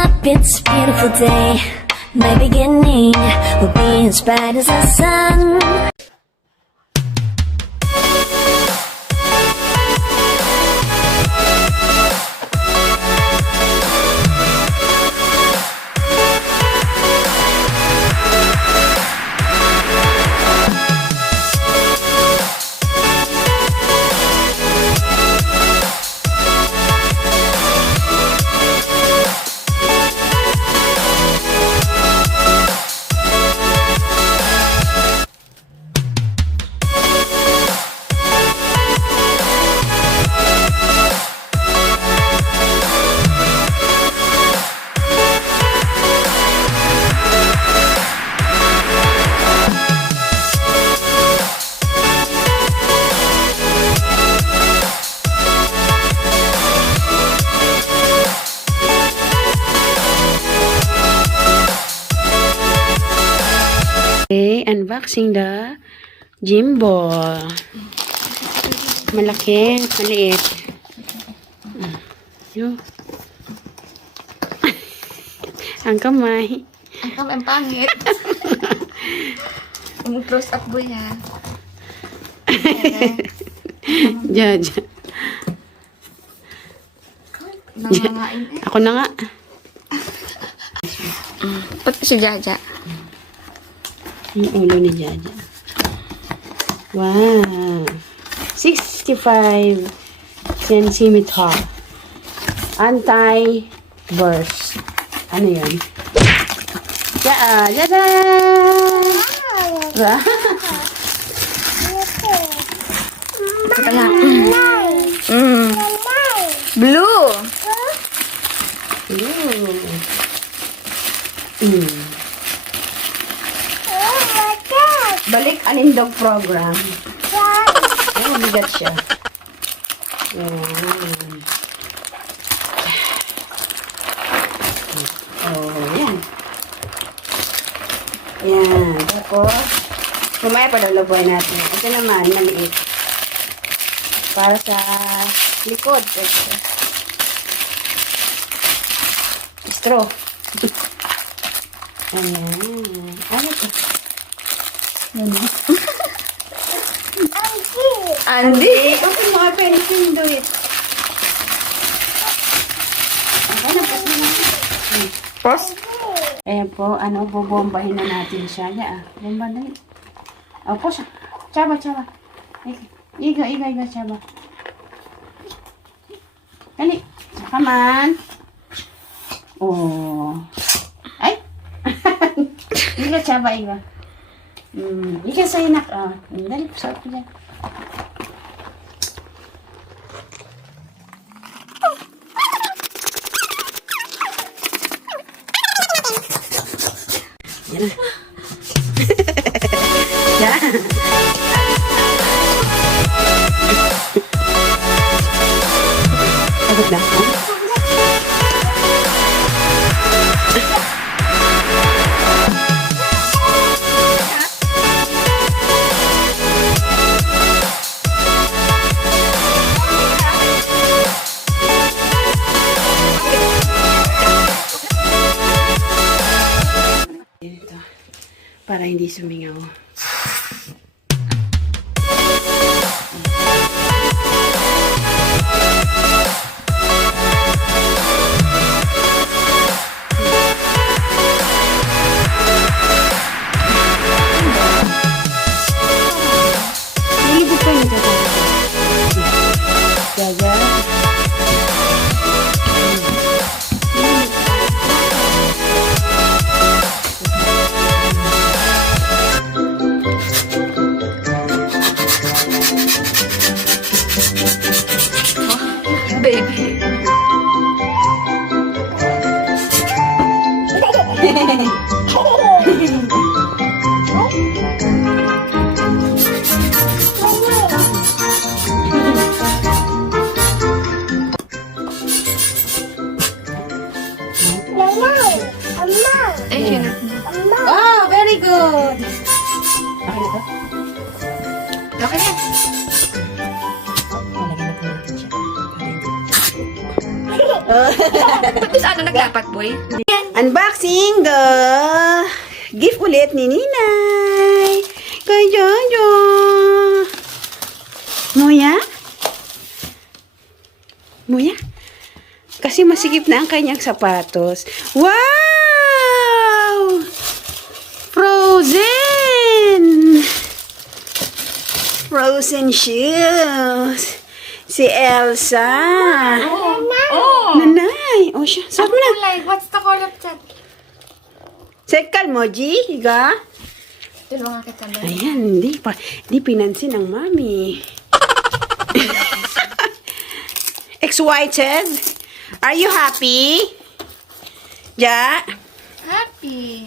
up, it's a beautiful day. My beginning will be as bright as the sun. Okay, unboxing the gym ball. Malaki, maliit. Yo. Ang kamay. Ang kamay ang pangit. Close up boy ha. Jaja. Nangangain eh. Ako na nga. Pati si Jaja. Yung ulo ni Jaja. Wow. 65 centimeter. Anti-burst. Ano yun? Jaja! Wow! Teka lang. Blue. Balik anindog program. Oh, bigat siya. Ayan. Oh, yan. Yan. Tapos, kumaya pa daw labuhay natin. Ito naman, maliit. Para sa likod. Straw. Ayan. Ano ito? Andy. Bakit mga pencil do it? Okay na, pas na natin. Pos. Ayan po, bubombahin na natin siya. Bomba na yun. O, po siya. Chaba. Iga, chaba. Dali. Come on. Oh. Ay! Iga, chaba. Iga sa inak. Dali, pasok ko dyan. Yan. Yan. Agad na. Ito. Para hindi sumingaw. Nilibog ko yun. Jaja. Baby. Oh, very good. Okay na to? Okay na. Lalagyan na po natin siya. Tapos ano naglapat, boy? Unboxing the gift ulit ni Ninay. Kay Jojo. Moya? Moya? Kasi masikip na ang kanyang sapatos. Wow! Frozen! Frozen shoes. Si Elsa. Oh! Nanay. O siya. Suot mo na. Like, what's the color of that? Sekal mo, G. Higa. Tulungan kita ba? Ayan, di pinansin ng mami. Excited? Are you happy? Ja? Happy.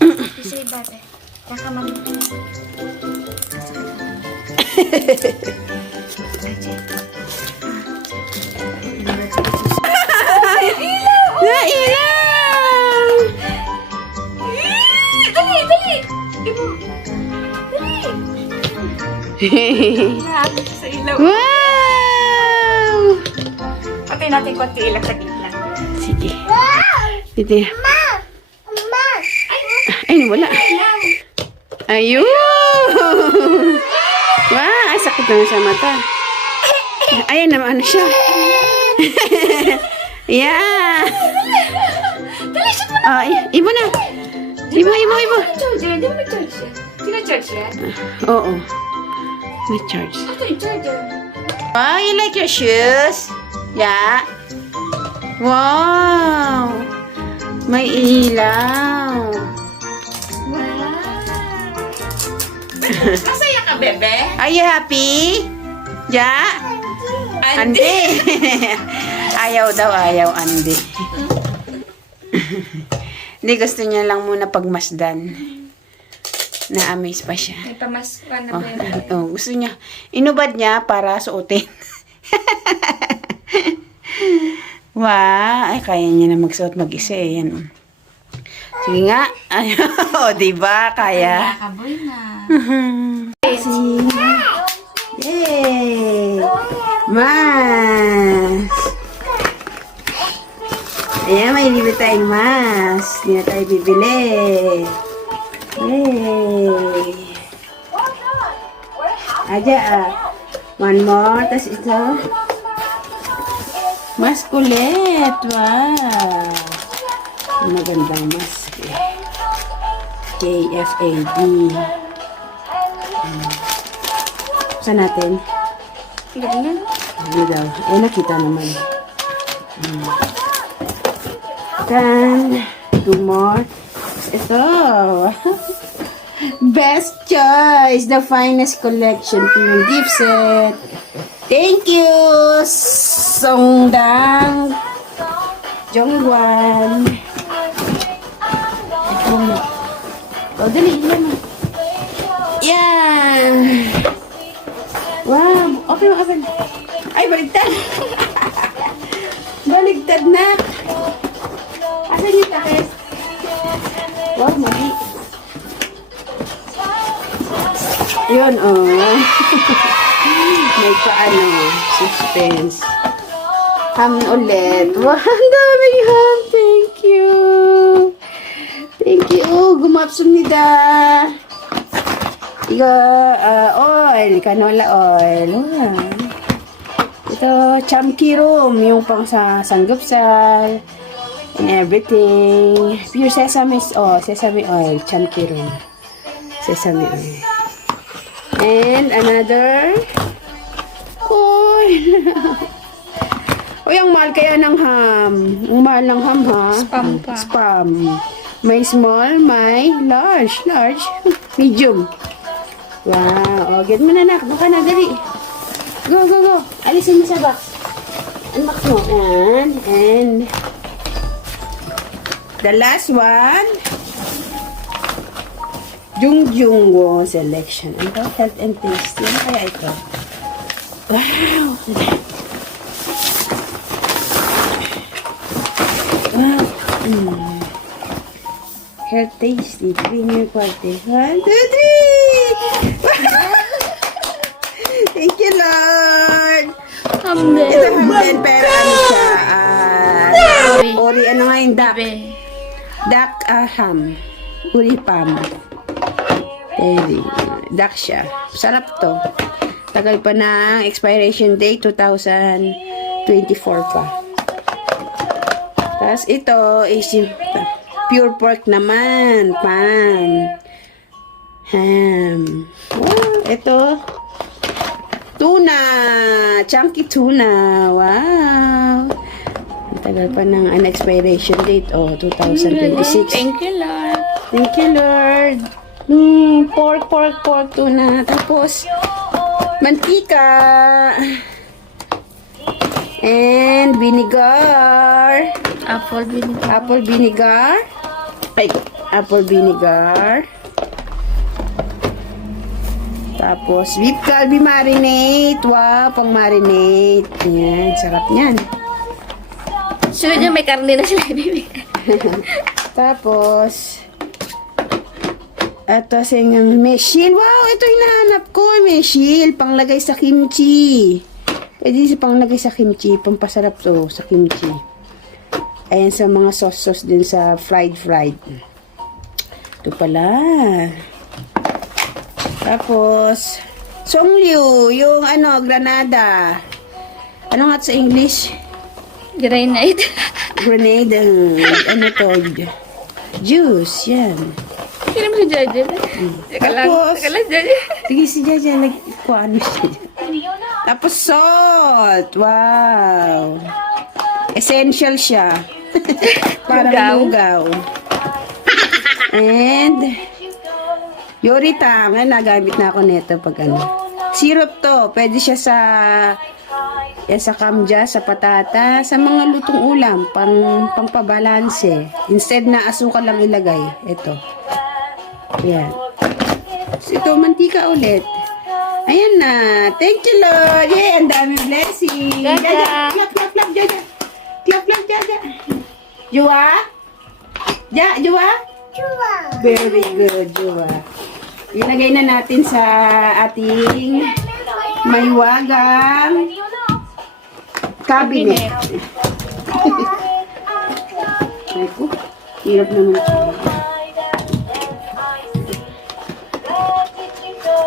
You say that eh. Kakaman. Nailaw! Dali, dali! Ibo. Dali! Naabot sa ilaw. Wow! Patay natin konti ilang saglit lang. Sige. Dito. Ay, wala. Ayun! Wow! Ay, sakit naman sa mata. Ayan naman, ano siya? Yeah! Dali, shoot mo na! Ah, ibo na. Ibo. Charger, di ba may charge yan? Sina-charge yan? Oo. May charge. Ito yung charger. Oh, you like your shoes? Yeah. Wow! May ilaw. Wow! Masaya ka, bebe? Are you happy? Yeah? Andi. Ayaw daw, Andi. Hindi, gusto niya lang muna pagmasdan. Na-amaze pa siya. May pamasko na, bebe. Gusto niya. Inubad niya para suotin. Wow. Ay, kaya niya na magsuot mag-isa eh. Yan. Sige nga. O, diba? Kaya. Nakaboy na. Yay! Mas! Ayan, may bibili tayong mas. Hindi na tayo bibili. Yay! Aja, one more. Tapos ito. Mask ulit. Wow! Magandang mask. KFAD. Saan natin? Ganun. Hindi daw. Nakita naman. Then, two more. Ito. Best choice. The finest collection. Yung gift set. Thank you, Songdang. Jongwan. Ito. Dali. Ilan mo. Yan. Wow. Open. Ay, baligtad. Baligtad na. Asan yung takis? Wow, mali. Yun, May kaano, suspense. Ham ulit. Wow, ang daming ham. Thank you. Gumapsumnida. Oil, canola oil. Wow. Ito, chamkirum, yung pang sa sanggupsal and everything. Pure sesame, sesame oil, chamkirum. Sesame oil. And another oil. Uy, ang mahal kaya ng ham. Ang mahal ng ham, ha? Spam pa. Spam. May small, may large. Medium. Wow. Get mo na, nak. Baka na, dali. Go. Alisin mo sa box. Unbox mo. And the last one. Jungjunggo selection. Ito, health and tasty. Ano kaya ito? Wow. Health tasty. Premier quality. 1, 2, 3. Thank you, Lord. Ito hanggang pero ano siya, yung duck. Bebe. Duck ham. Ulipam. Duck siya. Sarap to. Tagal pa na expiration date, 2024 pa. Tapos ito is yung pure pork naman. Pam. Ham. Wow, ito. Tuna. Chunky tuna. Wow. Ang tagal pa ng expiration date. Oh, 2026. Thank you, Lord. Thank you, Lord. Pork tuna. Tapos, mantika. And vinegar. Apple vinegar. Apple vinegar. Ay, apple vinegar. Tapos, beef kalbi marinate. Wow, pang marinate. Yan, sarap niyan. Sunod yung may karne na sila ibibigay. Tapos, ito yung meshil. Wow, ito hinahanap ko. Meshil, panglagay sa kimchi. Pwede sa panglagay sa kimchi. Pampasarap to sa kimchi. Ayan sa mga sauce din sa fried. Ito pala. Tapos, songlyu, yung granada. Ano nga sa English? Granite. Grenade, juice, yan. Kaya mo si Jaja. Tapos, Teka lang, Jaja. sige si Jaja, nagkuhan siya. Tapos salt, wow. Essential siya. Parang lugaw. And, yoritang, nagamit na ako nito pag Syrup to, pwede siya sa kamja, sa patata, sa mga lutong ulam, pangpabalanse. Instead na asukal lang ilagay. Ito. Ayan. So, ito, mantika ulit. Ayan na. Thank you, Lord. Yeah, ang daming blessing. Jaja. Clap, Jaja. Clap, Jaja. Jua? Jua? Very good, Jua. Ilagay na natin sa ating maywagang cabinet. Ako, hirap naman siya.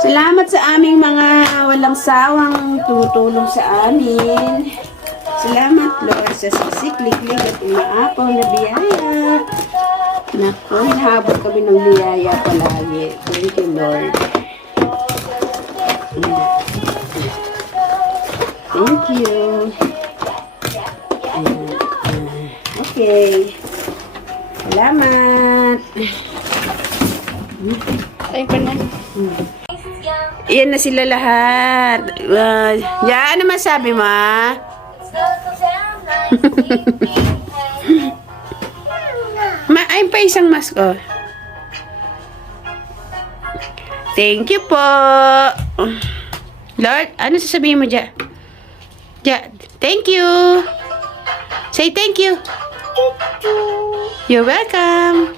Salamat sa aming mga walang sawang tutulong sa amin. Salamat, Lord, sa sikliklik at umaapaw na biyaya. Naku, habot kami ng biyaya palagi. Thank you, Lord. Thank you. Okay. Salamat. Tayo pa na. Iyan na sila lahat. Ano masabi mo? Ayun pa isang mask, oh. Thank you po. Lord, ano sasabihin mo dyan? Thank you. Say thank you. You're welcome.